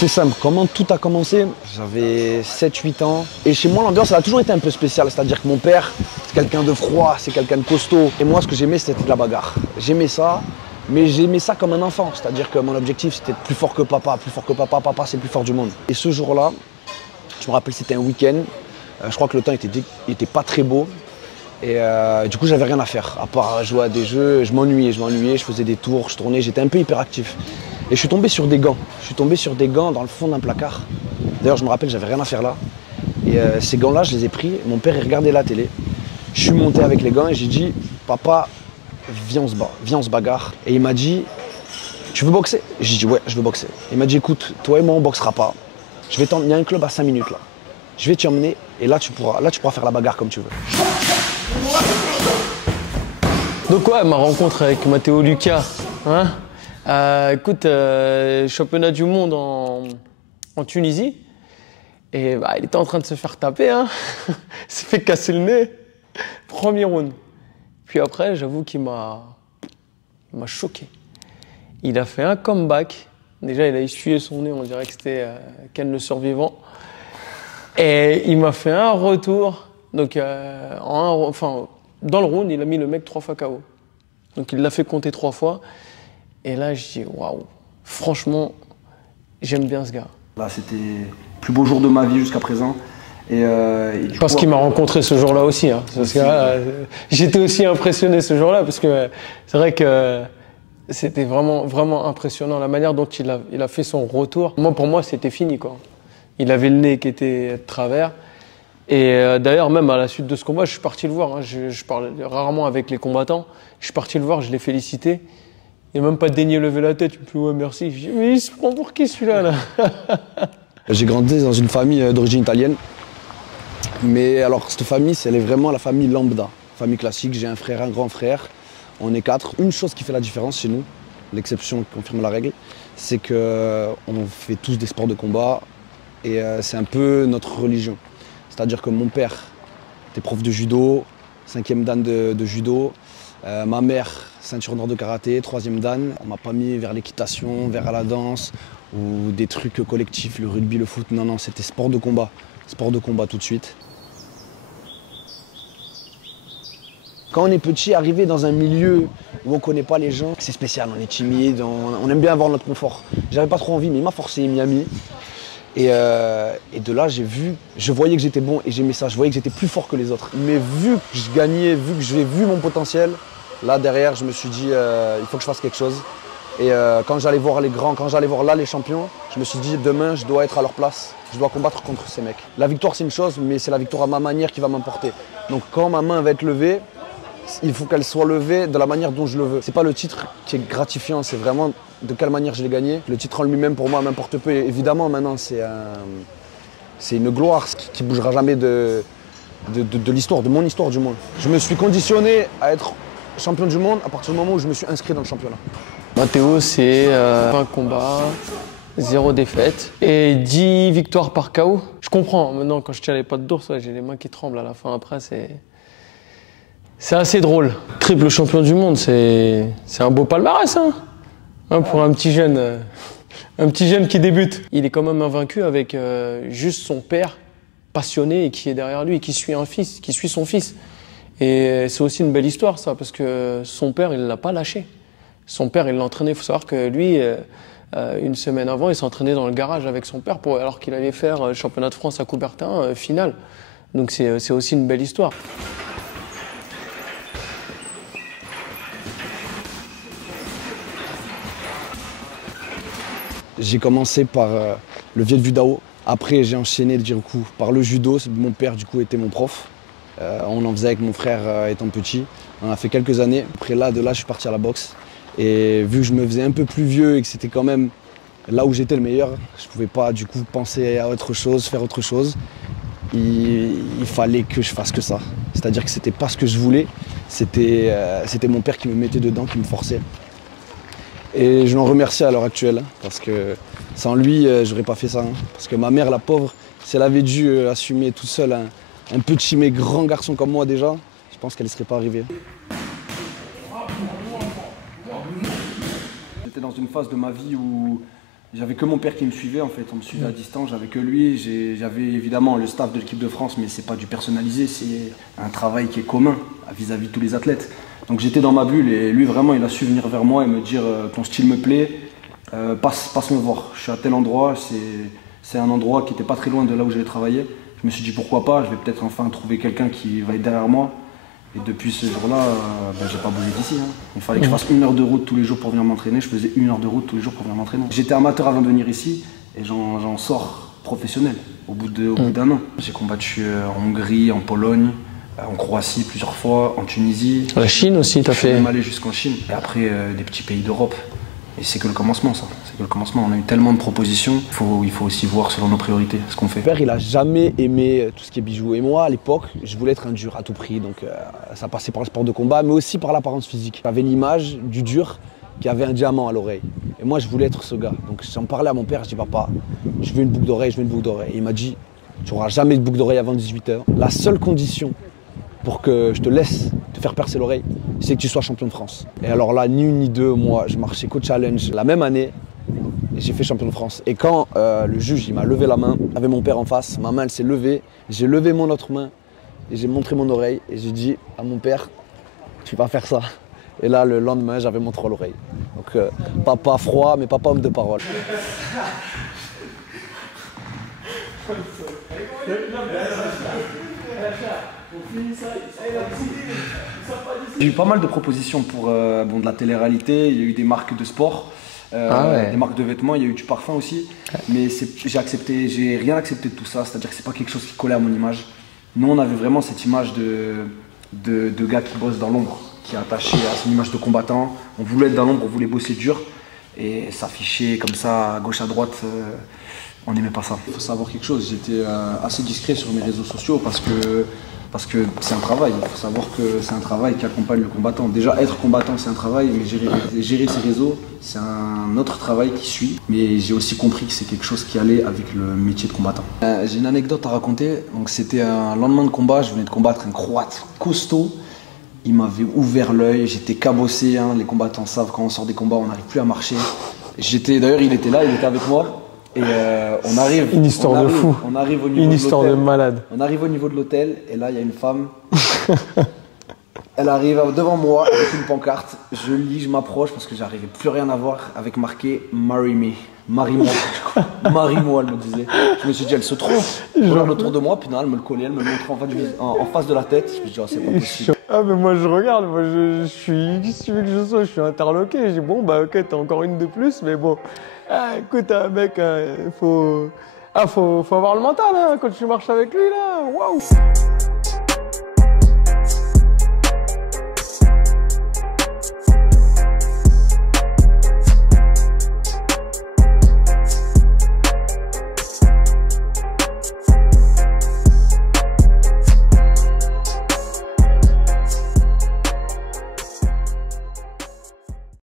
C'est simple, comment tout a commencé? J'avais 7-8 ans. Et chez moi, l'ambiance, elle a toujours été un peu spéciale. C'est-à-dire que mon père, c'est quelqu'un de froid, c'est quelqu'un de costaud. Et moi, ce que j'aimais, c'était de la bagarre. J'aimais ça, mais j'aimais ça comme un enfant. C'est-à-dire que mon objectif, c'était plus fort que papa, plus fort que papa. Papa, c'est le plus fort du monde. Et ce jour-là, je me rappelle, c'était un week-end. Je crois que le temps était pas très beau. Et du coup, j'avais rien à faire, à part jouer à des jeux. Je m'ennuyais, je faisais des tours, je tournais, j'étais un peu hyperactif. Et je suis tombé sur des gants. Je suis tombé sur des gants dans le fond d'un placard. D'ailleurs, je me rappelle, j'avais rien à faire là. Et ces gants-là, je les ai pris. Mon père, il regardait la télé. Je suis monté avec les gants et j'ai dit, papa, viens, on se bat, viens, on se bagarre. Et il m'a dit, tu veux boxer? J'ai dit, ouais, je veux boxer. Il m'a dit, écoute, toi et moi, on boxera pas. Il y a un club à 5 minutes là. Je vais t'y emmener et là, tu pourras faire la bagarre comme tu veux. Donc ouais, ma rencontre avec Matteo Lucas, hein, écoute, championnat du monde en Tunisie, et bah, il était en train de se faire taper, hein. Il s'est fait casser le nez, premier round. Puis après, j'avoue qu'il m'a choqué. Il a fait un comeback, déjà il a essuyé son nez, on dirait que c'était Ken le survivant, et il m'a fait un retour, donc dans le round, il a mis le mec 3 fois KO. Donc il l'a fait compter 3 fois. Et là, je dis waouh, franchement, j'aime bien ce gars. Là, c'était le plus beau jour de ma vie jusqu'à présent. Je pense qu'il m'a rencontré ce jour-là aussi. Hein, parce que j'étais aussi impressionné ce jour-là, parce que c'est vrai que c'était vraiment, vraiment impressionnant la manière dont il a fait son retour. Pour moi, c'était fini, quoi. Il avait le nez qui était de travers. Et d'ailleurs, même à la suite de ce combat, je suis parti le voir. Hein. Je parle rarement avec les combattants. Je suis parti le voir, je l'ai félicité. Il n'a même pas daigné lever la tête. Il me dit ouais, merci. Je dis mais il se prend pour qui celui-là là? J'ai grandi dans une famille d'origine italienne. Mais alors, cette famille, elle est vraiment la famille lambda. Famille classique. J'ai un frère, un grand frère. On est 4. Une chose qui fait la différence chez nous, l'exception confirme la règle, c'est qu'on fait tous des sports de combat. Et c'est un peu notre religion. C'est-à-dire que mon père était prof de judo, 5e dan de judo. Ma mère, ceinture noire de karaté, 3e dan. On m'a pas mis vers l'équitation, vers la danse ou des trucs collectifs, le rugby, le foot. Non, non, c'était sport de combat. Sport de combat tout de suite. Quand on est petit, arriver dans un milieu où on ne connaît pas les gens, c'est spécial, on est timide, on aime bien avoir notre confort. J'avais pas trop envie, mais il m'a forcé, il m'y a mis. Et de là, je voyais que j'étais bon et j'aimais ça. Je voyais que j'étais plus fort que les autres. Mais vu que je gagnais, vu que j'ai vu mon potentiel, là derrière, je me suis dit, il faut que je fasse quelque chose. Et quand j'allais voir les grands, quand j'allais voir là les champions, je me suis dit, demain, je dois être à leur place. Je dois combattre contre ces mecs. La victoire, c'est une chose, mais c'est la victoire à ma manière qui va m'emporter. Donc quand ma main va être levée, il faut qu'elle soit levée de la manière dont je le veux. C'est pas le titre qui est gratifiant, c'est vraiment de quelle manière je l'ai gagné. Le titre en lui-même, pour moi, m'importe peu. Et évidemment, maintenant, c'est une gloire qui ne bougera jamais de l'histoire, de mon histoire du monde. Je me suis conditionné à être champion du monde à partir du moment où je me suis inscrit dans le championnat. Matteo, c'est 20 combats, 0 défaite et 10 victoires par KO. Je comprends, maintenant, quand je tiens les pattes d'ours, j'ai les mains qui tremblent à la fin. Après, c'est assez drôle. Triple champion du monde, c'est un beau palmarès, hein, pour un petit jeune qui débute. Il est quand même invaincu avec juste son père passionné et qui est derrière lui et qui suit son fils. Et c'est aussi une belle histoire, ça, parce que son père, il ne l'a pas lâché. Son père, il l'a entraîné. Il faut savoir que lui, une semaine avant, il s'entraînait dans le garage avec son père alors qu'il allait faire le championnat de France à Coubertin, finale. Donc c'est aussi une belle histoire. J'ai commencé par le Viet Vu Dao. Après, j'ai enchaîné du coup par le judo. Mon père, du coup, était mon prof. On en faisait avec mon frère étant petit. On a fait quelques années. Après, de là, je suis parti à la boxe. Et vu que je me faisais un peu plus vieux et que c'était quand même là où j'étais le meilleur, je ne pouvais pas, du coup, penser à autre chose, faire autre chose. Il fallait que je fasse que ça. C'est-à-dire que c'était pas ce que je voulais. C'était mon père qui me mettait dedans, qui me forçait. Et je l'en remercie à l'heure actuelle, parce que sans lui, j'aurais pas fait ça. Parce que ma mère, la pauvre, si elle avait dû assumer toute seule un petit mais grand garçon comme moi déjà, je pense qu'elle ne serait pas arrivée. J'étais dans une phase de ma vie où J'avais que mon père qui me suivait en fait, on me suivait à distance, j'avais que lui. J'avais évidemment le staff de l'équipe de France, mais c'est pas du personnalisé, c'est un travail qui est commun vis-à-vis de tous les athlètes. Donc j'étais dans ma bulle et lui vraiment il a su venir vers moi et me dire ton style me plaît, passe me voir. Je suis à tel endroit, c'est un endroit qui n'était pas très loin de là où j'allais travailler. Je me suis dit pourquoi pas, je vais peut-être enfin trouver quelqu'un qui va être derrière moi. Et depuis ce jour-là, j'ai pas bougé d'ici. Hein. Il fallait que je fasse 1 heure de route tous les jours pour venir m'entraîner. Je faisais 1 heure de route tous les jours pour venir m'entraîner. J'étais amateur avant de venir ici et j'en sors professionnel au bout d'un an. J'ai combattu en Hongrie, en Pologne, en Croatie plusieurs fois, en Tunisie. La Chine aussi, t'as fait. Je suis même allé jusqu'en Chine. Et après, des petits pays d'Europe. Et c'est que le commencement, ça. C'est que le commencement. On a eu tellement de propositions. Il faut aussi voir selon nos priorités ce qu'on fait. Mon père, il a jamais aimé tout ce qui est bijoux. Et moi, à l'époque, je voulais être un dur à tout prix. Donc, ça passait par le sport de combat, mais aussi par l'apparence physique. J'avais l'image du dur qui avait un diamant à l'oreille. Et moi, je voulais être ce gars. Donc, j'en parlais à mon père. Je dis, papa, je veux une boucle d'oreille, je veux une boucle d'oreille. Et il m'a dit, tu n'auras jamais de boucle d'oreille avant 18 h. La seule condition pour que je te laisse te faire percer l'oreille, c'est que tu sois champion de France. Et alors là, ni une ni deux, moi, je marchais qu'au challenge la même année et j'ai fait champion de France. Et quand le juge, il m'a levé la main, avec mon père en face, ma main, elle s'est levée, j'ai levé mon autre main et j'ai montré mon oreille et j'ai dit à mon père, tu vas faire ça. Et là, le lendemain, j'avais mon trou à l'oreille. Donc, papa froid, mais papa homme de parole. J'ai eu pas mal de propositions pour de la télé-réalité, il y a eu des marques de sport, des marques de vêtements, il y a eu du parfum aussi. Mais j'ai rien accepté de tout ça, c'est-à-dire que c'est pas quelque chose qui collait à mon image. Nous, on avait vraiment cette image de gars qui bossent dans l'ombre, qui est attaché à son image de combattant. On voulait être dans l'ombre, on voulait bosser dur et s'afficher comme ça à gauche à droite. On n'aimait pas ça. Il faut savoir quelque chose, j'étais assez discret sur mes réseaux sociaux parce que c'est un travail. Il faut savoir que c'est un travail qui accompagne le combattant. Déjà, être combattant, c'est un travail, mais gérer ses réseaux, c'est un autre travail qui suit. Mais j'ai aussi compris que c'est quelque chose qui allait avec le métier de combattant. J'ai une anecdote à raconter. Donc, c'était un lendemain de combat, je venais de combattre un Croate costaud. Il m'avait ouvert l'œil, j'étais cabossé. Hein. Les combattants savent quand on sort des combats, on n'arrive plus à marcher. D'ailleurs, il était là, il était avec moi. Et on arrive. Une histoire de fou. On arrive au niveau une histoire de malade. On arrive au niveau de l'hôtel et là il y a une femme. Elle arrive devant moi avec une pancarte. Je lis, je m'approche parce que j'arrivais plus rien à voir avec marqué Marry me. Marie-moi. Marie-moi, elle me disait. Je me suis dit, elle se trompe. Je regarde autour de moi, puis non, elle me le collait, elle me le montrait en face de la tête. Je me suis dit, oh, c'est pas possible. Ah, mais moi je regarde, moi je suis. Qu'est-ce que tu veux que je sois? Je suis interloqué. Je dis, bon, bah ok, t'as encore une de plus, mais bon. Ah, écoute, mec, faut avoir le mental hein, quand tu marches avec lui là. Waouh!